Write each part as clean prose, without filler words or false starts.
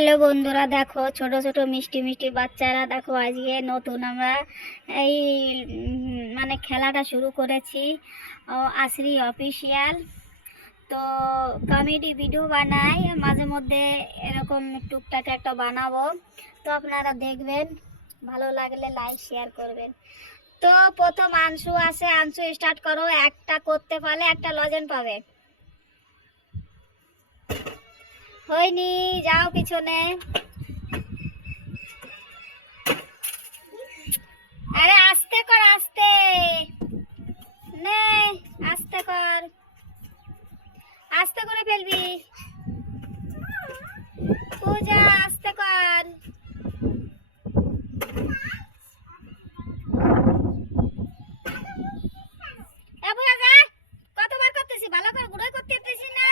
Hello বন্ধুরা, দেখো ছোট ছোট মিষ্টি মিষ্টি বাচ্চারা, দেখো আজকে নতুন আমরা এই মানে খেলাটা শুরু করেছি আশ্রী অফিসিয়াল। তো কমেডি ভিডিও বানাই মাঝে মধ্যে, এরকম টুকটাক একটা বানাবো। তো আপনারা দেখবেন, ভালো লাগলে লাইক শেয়ার করবেন। তো প্রথম আংশু আছে, আংশু স্টার্ট করো। একটা করতে পারলে একটা লজেন পাবে। হয়নি, যাও পিছনে। আরে আস্তে কর, আস্তে নে, আস্তে কর, আস্তে করে ফেলবি। পূজা আস্তে কর। এ পূজা যা, কতবার করতেছি, ভালো করে গুঁড়ো করতে পারতেছি না।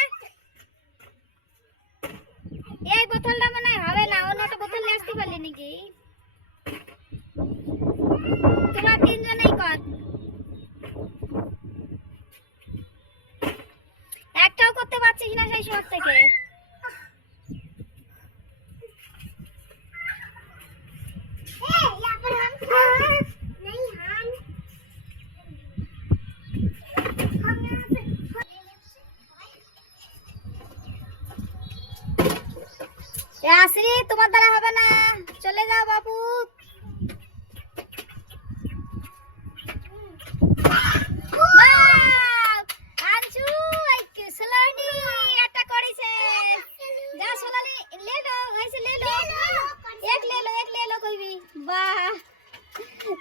এই বোতলটা মনে হয় হবে না, অন্য একটা বোতল নিয়ে আসতে পারলি নাকি? তোমরা তিনজনেই কর, একটাও করতে পারছিস না সেই সময় থেকে। আশ্রী, তোমার দ্বারা হবে না, চলে যাও বাবু।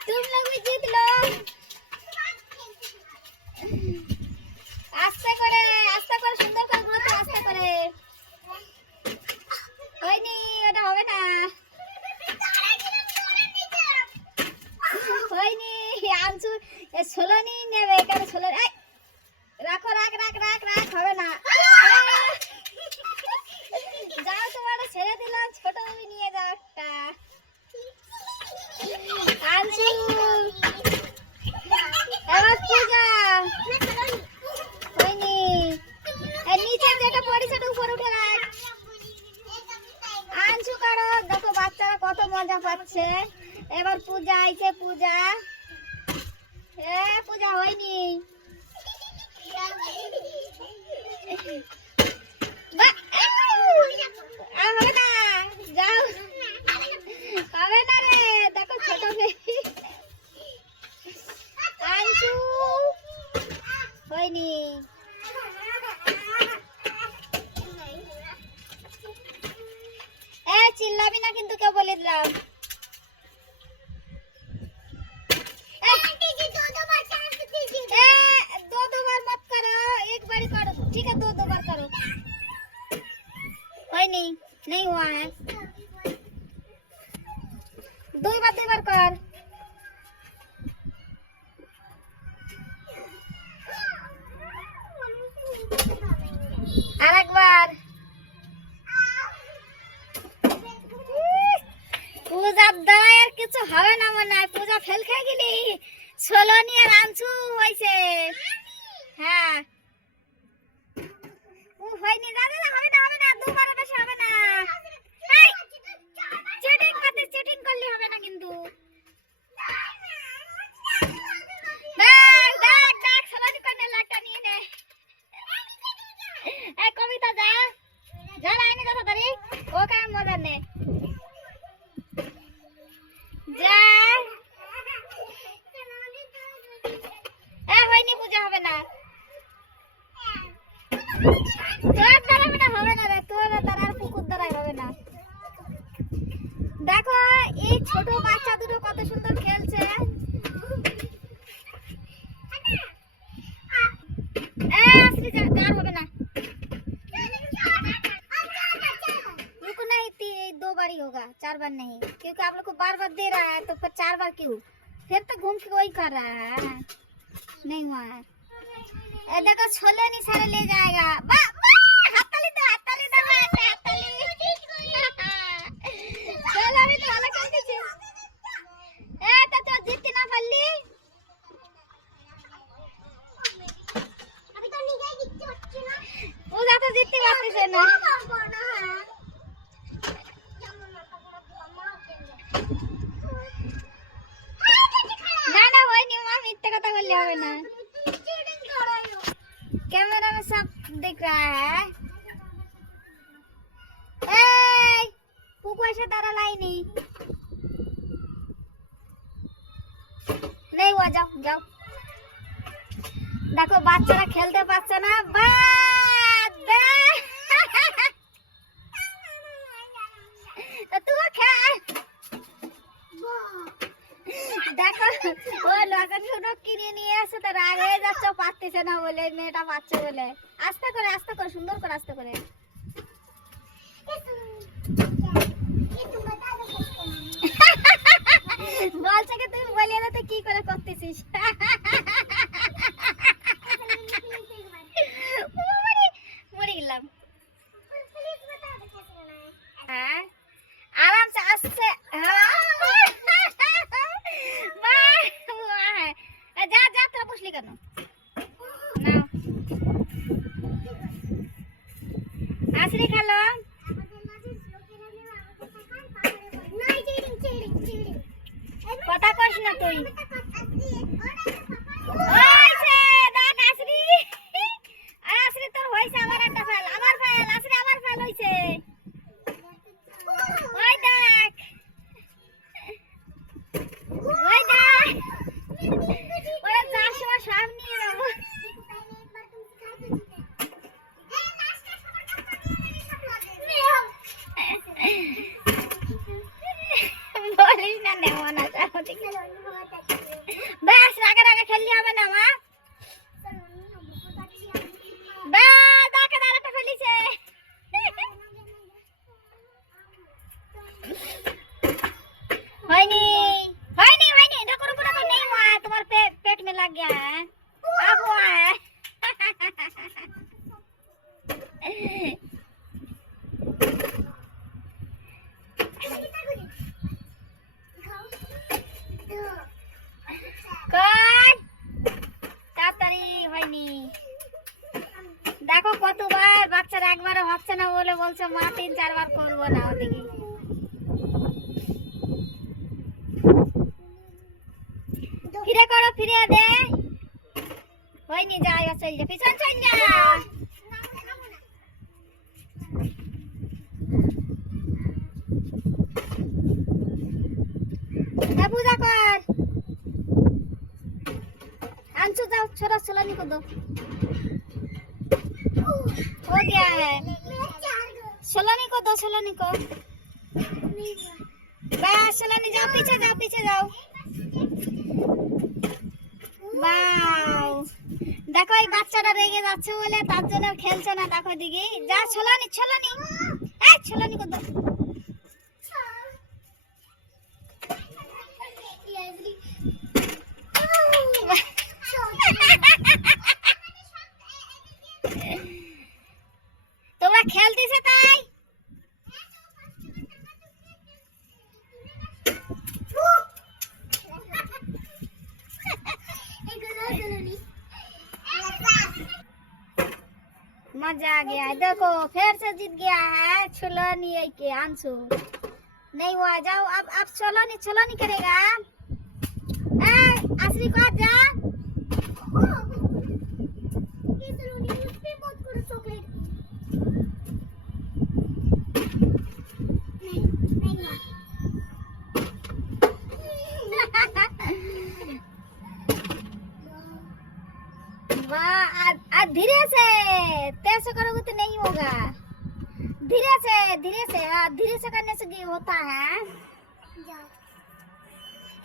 तुम लोग भी जीत लो। आस्ते करे सुंदर করে ঘুরো, তো আস্তে করে। হয়নি, এটা হবে না। হয়নি, আনছু এ ছোলনি নেবে, কেন ছোলনি? এই রাখো, রাখ রাখ রাখ রাখ, হবে না। যাও, তোমার ছেড়ে দিলাম, ছোট তুমি নিয়ে যাও একটা। আনছু এবার পূজা। হয়নি, এর নিচে যেটা পড়ে সেটা উপরে উঠে রাখ। আনছু করো, দেখো বাচ্চারা কত মজা পাচ্ছে। এবার পূজা আইছে, পূজা। এ পূজা হয়নি, হবে না, যাও, হবে না রে। দেখো ছোট আনছু হয়নি। এ চিল্লাবি না কিন্তু, কেউ বলে দিলাম। दो बार मत करो, एक बार ही करो, ठीक है? दो बार करो। कोई नहीं हुआ है। दो बार कर। আর একবার। পূজার দ্বারা আর কিছু হবে না মনে হয়, পূজা ফেল খেয়ে গেলি। ছোলনি আর আনছু হয়েছে। হ্যাঁ, হয়নি, দাদা হবে না, হবে না, দুবারের বেশি হবে না। চিটিং করতে, চিটিং করলে হবে না কিন্তু। দেখ ছোলনি করলে লাইটটা নিয়ে নে। এই কবিতা যা যা, লাইনে যা তাড়াতাড়ি, ও কেমন মজা নে যা। হয়নি, পূজা হবে না, তোর দ্বারা হবে না রে, তোর দ্বারা আর পুকুর দ্বারাই হবে না। দেখো এই ছোট বাচ্চা দুটো কত সুন্দর খেলছে। আজকে যার হবে না, रुको नहीं, दो बार ही होगा, 4 बार नहीं, क्योंकि आप लोग को बार बार दे रहा है, तो फिर 4 बार क्यों? फिर तो घूम के वही कर रहा है। नहीं हुआ है। ए देखो छोले नहीं सारे ले जाएगा। हाथताली दो, हाथताली दो, हाथताली। चलो अभी तो ভালো খেলতেছে। এটা তো জিততে না পারলি। আমি তো নিজেই জিততে পারছি না। ও যা তো জিততে পারতেছে না। না না হয়নি মা, মিথ্যে কথা বললে হবে না। कैमरा में सब दिख रहा है। कुकु ऐसे तारा लाई नहीं हुआ, जाओ जाओ। देखो বাচ্চারা খেলতে পারছে না, দেখো ও নতুন শুনো কিনে নিয়ে আসে, তার আগে যাচ্ছ পারতেছে না বলে, মেয়েটা পাচ্ছে বলে। আস্তে করে সুন্দর করে আস্তে করে। বলছে কি তুমি বলিয়ে দে কি করে করতেছিস। মরে গেলাম। হ্যাঁ आराम से आस्ते, जा जा तेरा पूछली करना ना आसरी खा लो। पता करिस ना তুই ওইছে দেখ আসরি আসরি তোর হইছে, আমার একটা ফেল, আমার ফেল আসরি, আমার ফেল হইছে। ওই দেখ ওই দেখ ওরে যার সময় সব নিয়ে যাবো। বলিস না নেব না, ব্যাস রাগে রাগে খেললি হবে না মা। ব্যাস দেখে দাঁড়াটা ফেলিছে। হয়নি হয়নি হয়নি, ঢাকুর উপরে তো নেই हुआ है, तुम्हारे पेट में लग गया है, अब हुआ है। कौन তাড়াতাড়ি হয়নি। দেখো কতবার বাচ্চারা একবারে হচ্ছে না বলে বলছে মা 3-4 বার করবো না। ওদিকে ফিরে করো, ফিরে দে। হয়নি, যা এবার চল যা, পিছন চল যা। पूजा कर अंशु, जाओ छोरा सलोनी को दो। हो गया है, सलोनी को दो, सलोनी को। बस सलोनी जाओ, पीछे जाओ, पीछे जाओ। वाओ দেখো এই বাচ্চাটা রেগে যাচ্ছে বলে তার জন্য খেলছে না। দেখো দিকে যা, সলোনি সলোনি, এই সলোনি को दो। তোমরা খেলতেছে তাই मजा आ गया। देखो फिर से जीत गया है छलोनी के अंशु। नहीं हुआ, जाओ अब छलोनी छलोनी करेगा। आसरी को जा। धीरे से, तेज से करोगे तो नहीं होगा। धीरे से धीरे से करने से होता है।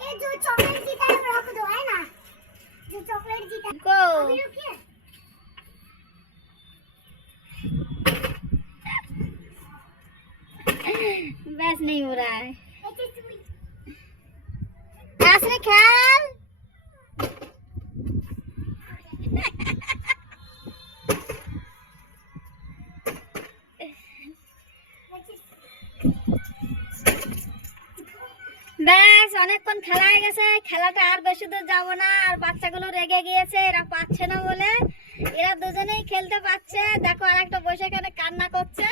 ये जो चॉकलेट जीता है रख दो, है ना, जो चॉकलेट जीता को अभी रुकिए। बस नहीं हो रहा है। आसरे ख्याल ব্যাস অনেকক্ষণ খেলা হয়ে গেছে। খেলাটা আর বেশি দূর যাবো না। আর বাচ্চাগুলো রেগে গিয়েছে, এরা পাচ্ছে না বলে। এরা দুজনেই খেলতে পাচ্ছে। দেখো আর একটা বসে এখানে কান্না করছে।